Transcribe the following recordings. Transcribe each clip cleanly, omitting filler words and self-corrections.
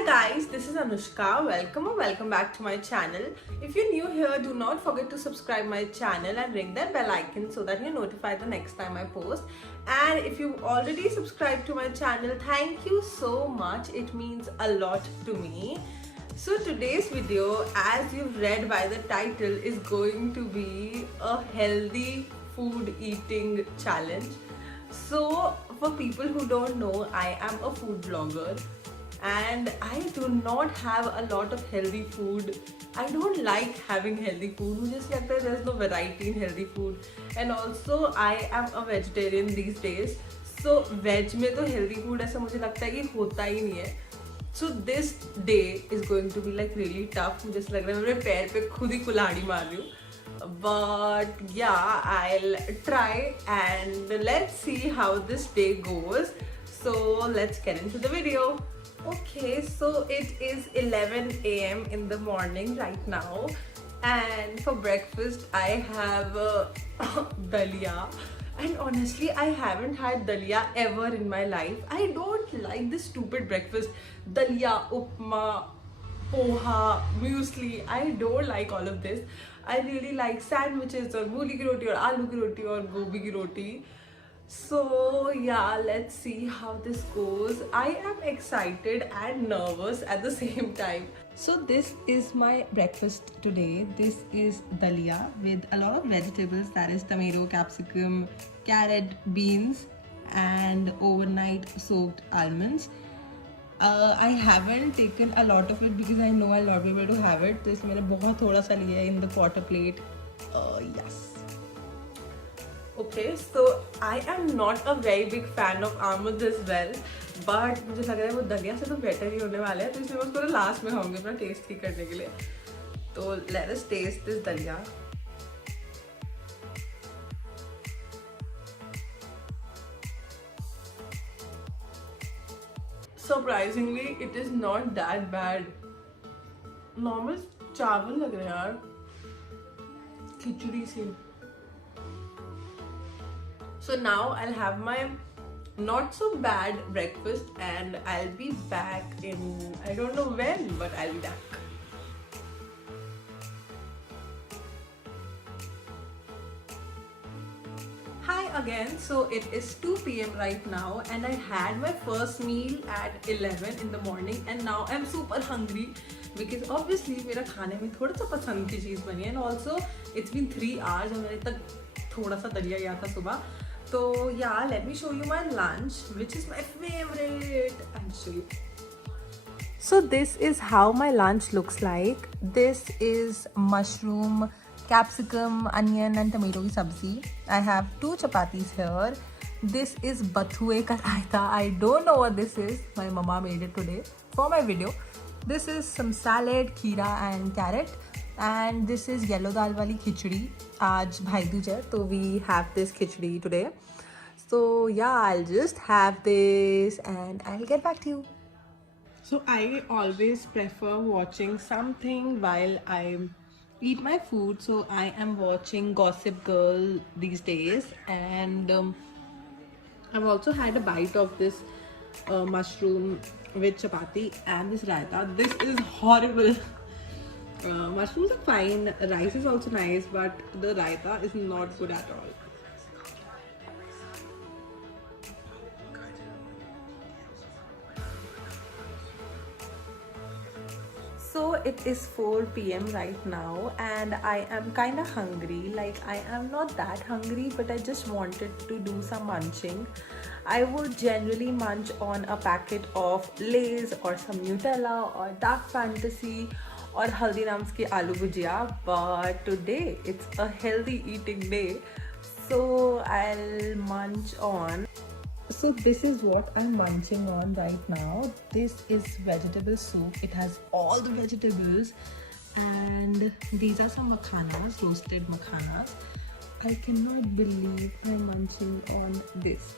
Hi guys, this is Anushka. Welcome or welcome back to my channel. If you're new here, do not forget to subscribe my channel and ring that bell icon so that you're notified the next time I post. And if you've already subscribed to my channel, thank you so much. It means a lot to me. So today's video, as you've read by the title, is going to be a healthy food eating challenge. So for people who don't know, I am a food blogger and I do not have a lot of healthy food. I don't like having healthy food. मुझे ऐसा लगता है there's no variety in healthy food. And also I am a vegetarian these days. So veg में तो healthy food ऐसा मुझे लगता है कि होता ही नहीं है. So this day is going to be like really tough. मुझे ऐसा लग रहा है मैं अपने पैर पे खुद ही कुल्हाड़ी मार रही हूँ. But yeah, I'll try and let's see how this day goes. So let's get into the video. Okay, so it is 11 a.m. in the morning right now, and for breakfast I have dalia. And honestly, I haven't had dalia ever in my life. I don't like this stupid breakfast dalia, upma, poha, muesli. I don't like all of this. I really like sandwiches or mooli ki roti or aloo ki roti or gobi ki roti. So yeah, let's see how this goes. I am excited and nervous at the same time. So this is my breakfast today. This is dalia with a lot of vegetables, that is tomato, capsicum, carrot, beans and overnight soaked almonds. I haven't taken a lot of it because I know I'll not be able to have it. तो इसलिए मैंने बहुत थोड़ा सा लिया है in the quarter plate. Yes. Okay, so I am not a very big fan of almonds as well, but मुझे लग रहा है वो दलिया से तो बेटर ही होने वाला है, तो इसलिए मैं उसको लास्ट में खाऊंगी अपना टेस्ट ठीक करने के लिए. तो let us taste this दलिया. Surprisingly, it is not that bad. Normal चावल लग रहा है यार, खिचड़ी से. So now I'll have my not so bad breakfast and I'll be back in, I don't know when, but I'll be back. Hi again. So it is 2 p.m. right now and I had my first meal at 11 in the morning and now I'm super hungry because obviously मेरा खाने में थोड़ा सा पसंद की चीज़ बनी है, and also it's been 3 hours और मैंने तक थोड़ा सा दलिया लिया था सुबह. So yeah, let me show you my lunch, which is my favorite. I'll show you. So this is how my lunch looks like. This is mushroom, capsicum, onion and tomato ki sabzi. I have 2 chapatis here. This is bathue ka raita. I don't know what this is. My mama made it today for my video. This is some salad, kheera and carrot. And this is yellow dal wali khichdi. Aaj Bhai Dooj hai, so we have this khichdi today. So yeah, I'll just have this and I'll get back to you. So I always prefer watching something while I eat my food. So I am watching Gossip Girl these days, and I've also had a bite of this mushroom with chapati and this raita. This is horrible. Mushrooms are fine, rice is also nice, but the raita is not good at all. So it is 4 p.m. right now and I am kind of hungry. Like, I am not that hungry, but I just wanted to do some munching. I would generally munch on a packet of Lay's or some Nutella or Dark Fantasy or Haldiram's ki aloo bhujia, but today it's a healthy eating day, so I'll munch on. So this is what I'm munching on right now. This is vegetable soup. It has all the vegetables and these are some makhanas, roasted makhanas. I cannot believe I'm munching on this.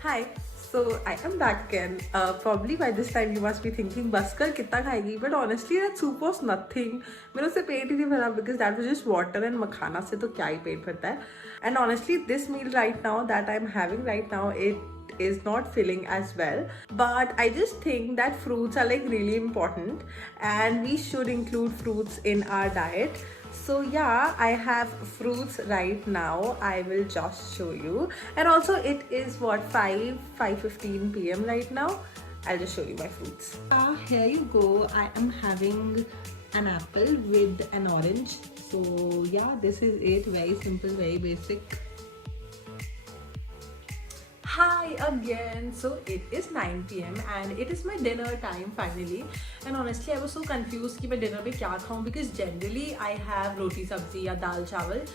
Hi. So I am back again. Probably by this time you must be thinking, Baskar कितना खाएगी? But honestly that soup was nothing. मेरा उससे पेट ही नहीं भरा because that was just water and makhana से तो क्या ही पेट भरता है. And honestly this meal right now that I'm having right now, it is not filling as well. But I just think that fruits are like really important and we should include fruits in our diet. So yeah, I have fruits right now. I will just show you. And also it is what, 5:15 p.m. right now. I'll just show you my fruits. Here you go. I am having an apple with an orange. So yeah, this is it. Very simple, very basic. Hi again. So it is 9 p.m. and it is my dinner time finally. And honestly, I was so confused कि मैं dinner में क्या खाऊं, because generally I have roti sabzi या दाल चावल,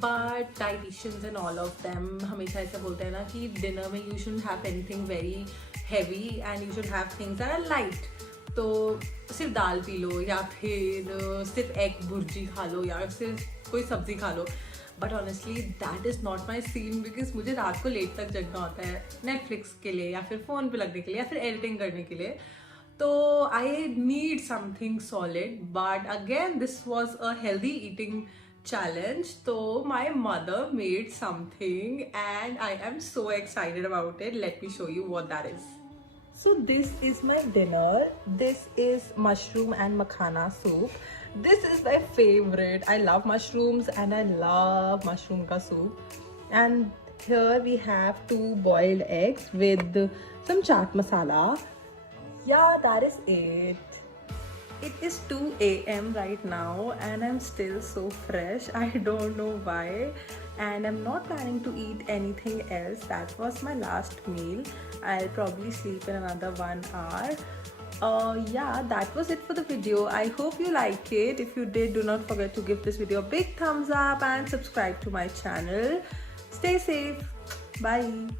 but dietitians and all of them हमेशा ऐसा बोलते हैं ना कि dinner में you shouldn't have anything very heavy and you should have things that are light. तो सिर्फ दाल पी लो या फिर सिर्फ एग भुर्जी खा लो या सिर्फ कोई सब्जी खा लो. But honestly that is not my scene, because मुझे रात को लेट तक जगना होता है नेटफ्लिक्स के लिए या फिर फ़ोन पे लगने के लिए या फिर एडिटिंग करने के लिए. तो I need something solid. But again this was a healthy eating challenge. So my mother made something and I am so excited about it. Let me show you what that is. So this is my dinner. This is mushroom and makhana soup. This is my favorite. I love mushrooms and I love mushroom ka soup. And here we have 2 boiled eggs with some chaat masala. Yeah, that is it. It is 2 a.m. right now and I'm still so fresh. I don't know why. And I'm not planning to eat anything else. That was my last meal. I'll probably sleep in another 1 hour. Yeah, that was it for the video. I hope you like it. If you did, do not forget to give this video a big thumbs up and subscribe to my channel. Stay safe. Bye.